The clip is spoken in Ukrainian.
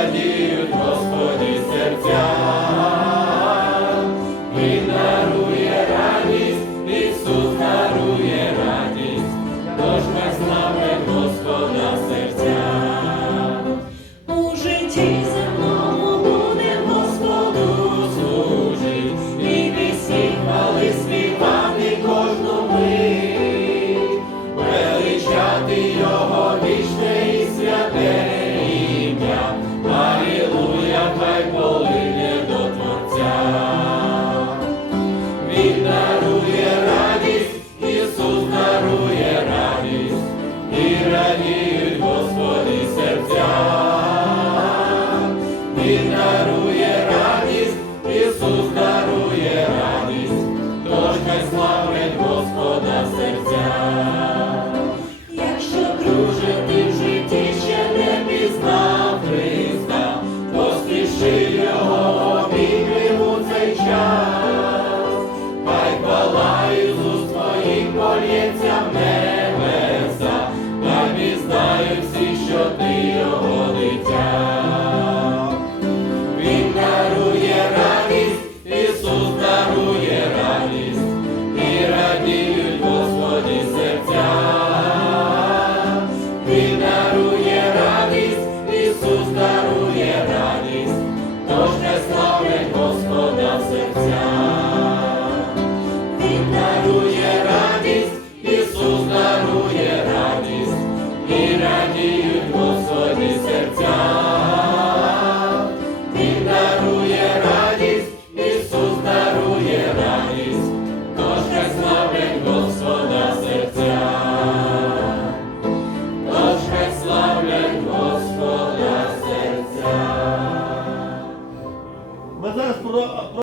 радіють, Господі серця. পুরো